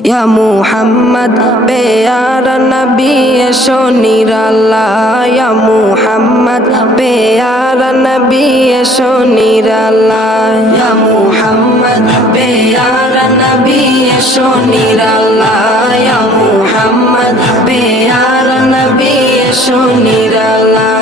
ইয়া মুহাম্মদ পেয়ারা নবী, এসো নিরাল্লাহ ইয়া মুহাম্মদ পেয়ারা নবী, এসো নিরাল্লাহ ইয়া মুহাম্মদ পেয়ারা নবী, এসো নিরাল্লাহ ইয়া মুহাম্মদ পেয়ারা নবী, এসো নিরাল্লাহ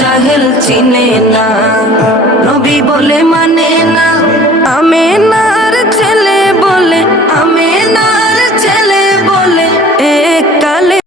জাহেল চিনে না।